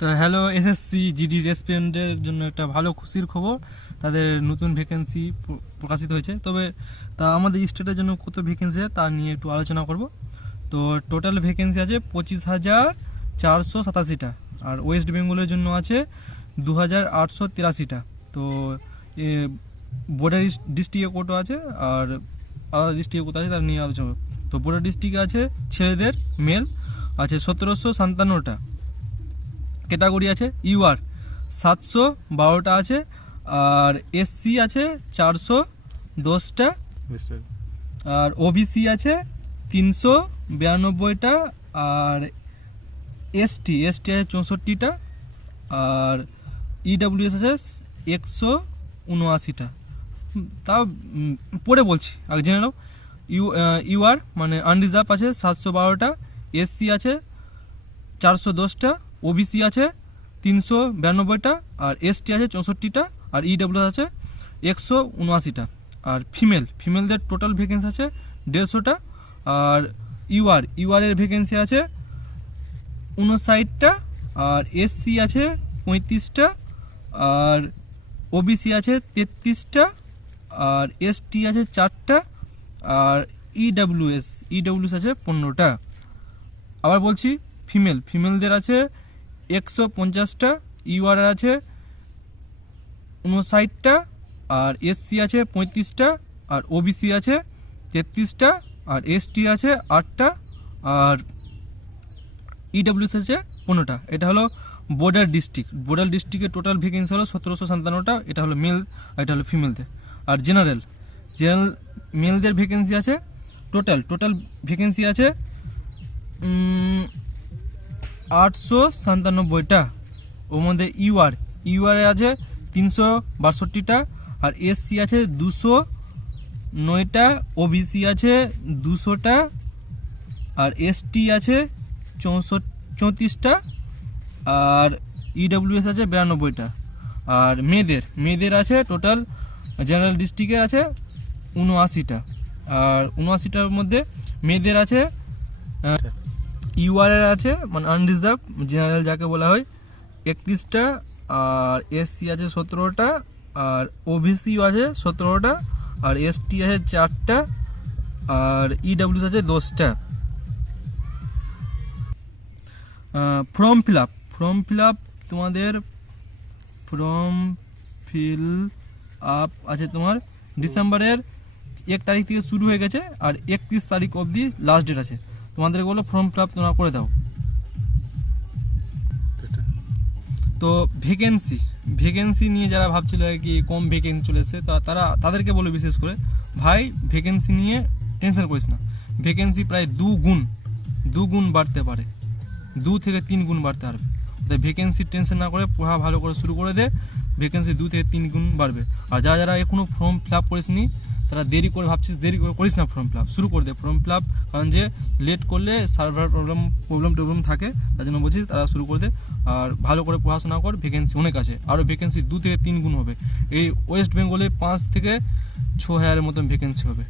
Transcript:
তো hello SSC GD রেসপিরেন্টের জন্য একটা ভালো খুশির খবর, তাদের নতুন ভ্যাকেন্সি প্রকাশিত হয়েছে। তবে তা আমাদের স্টেটের জন্য কত ভ্যাকেন্সি আছে তা নিয়ে একটু আলোচনা করব। তো টোটাল ভ্যাকেন্সি আছে 25,487টা, আর ওয়েস্ট বেঙ্গলের জন্য আছে 2,883টা। তো বর্ডার ডিস্ট্রিক্টে কত আছে আর আলাদা ডিস্ট্রিক্টে কত আছে তার নিয়ে আলোচনা করব। তো বর্ডার ডিস্ট্রিক্টে আছে ছেলেদের মেল আছে 1757টা, ক্যাটাগরি আছে ইউআর 712টা আছে, আর এসসি আছে 410টা, আর ওবিসি আছে 392টা, আর এসটি আছে 64টা, আর ইডব্লিউএস আছে 179টা। তাও পড়ে বলছি, আগে জেনে নাও। ইউআর মানে আনরিজার্ভ আছে 712টা, এসসি আছে 410টা, ওবিসি আছে 392টা, আর এসটি আছে 64টা, আর ইডব্লিউ আছে 179টা। আর ফিমেলদের টোটাল ভ্যাকেন্সি আছে 150টা, আর ইউআর এর ভ্যাকেন্সি আছে 59টা, আর এসসি আছে 35টা, আর ওবিসি আছে 33টা, আর এসটি আছে 4টা, আর ইডব্লিউএস আছে 15টা। আবার বলছি, ফিমেলদের আছে 150টা, ইউআর আছে 59টা, আর এসসি আছে 35টা, আর ওবিসি আছে 33টা, আর এসটি আছে 8টা, আর ইডব্লিউএস আছে 15টা। এটা হলো বর্ডার ডিস্ট্রিক্টের টোটাল ভ্যাকেন্সি হলো 1757টা। এটা হলো মেল, আর এটা হলো ফিমেলদের। আর জেনারেল মেলদের ভ্যাকেন্সি আছে টোটাল ভ্যাকেন্সি আছে 897টা। ওর মধ্যে ইউআর আছে 362টা, আর এসসি আছে 209টা, ওবিসি আছে 200টা, আর এসটি আছে 34টা, আর ইডব্লিউএস আছে 92টা। আর মেয়েদের আছে টোটাল জেনারেল ডিস্ট্রিক্টে আছে 79টা, আর 79টার মধ্যে মেয়েদের আছে ইউআর আছে মানে আনরিজার্ভ জেনারেল যাকে বলা হয় 31টা, আর এসসি আছে 17টা, আর ওবিসি আছে 17টা, আর এসটি আছে 4টা, আর ইডব্লিউএস আছে 10টা। ফর্ম ফিল আপ তোমাদের ফর্ম ফিল আপ আছে তোমার ডিসেম্বরের 1 তারিখ থেকে শুরু হয়ে গেছে, আর 31 তারিখ অবধি লাস্ট ডেট আছে। তোমাদের বলো ফর্ম ফিল আপ তোমরা করে দাও। তো ভ্যাকেন্সি নিয়ে যারা ভাবছিল কি কম ভ্যাকেন্সি চলে এসেছে, তাদেরকে বলো বিশেষ করে, ভাই ভ্যাকেন্সি নিয়ে টেনশন করিস না। ভ্যাকেন্সি প্রায় দু গুণ বাড়তে পারে, 2 থেকে 3 গুণ বাড়তে পারবে। তাই ভ্যাকেন্সির টেনশন না করে পড়া ভালো করে শুরু করে দে, ভ্যাকেন্সি 2 থেকে 3 গুণ বাড়বে। আর যারা এখনো ফর্ম ফিল আপ করিসনি তারা দেরি করে করিস না, ফর্ম ফিল আপ শুরু করে দে। ফর্ম ফিল আপ কারণ যে লেট করলে সার্ভার প্রবলেম থাকে, তার জন্য বলছি তারা শুরু করে দে। আর ভালো করে পড়াশোনা কর, ভ্যাকেন্সি অনেক আছে, আরও ভ্যাকেন্সি 2 থেকে 3 গুণ হবে। এই ওয়েস্ট বেঙ্গলে 5 থেকে 6 হাজারের মতন ভ্যাকেন্সি হবে।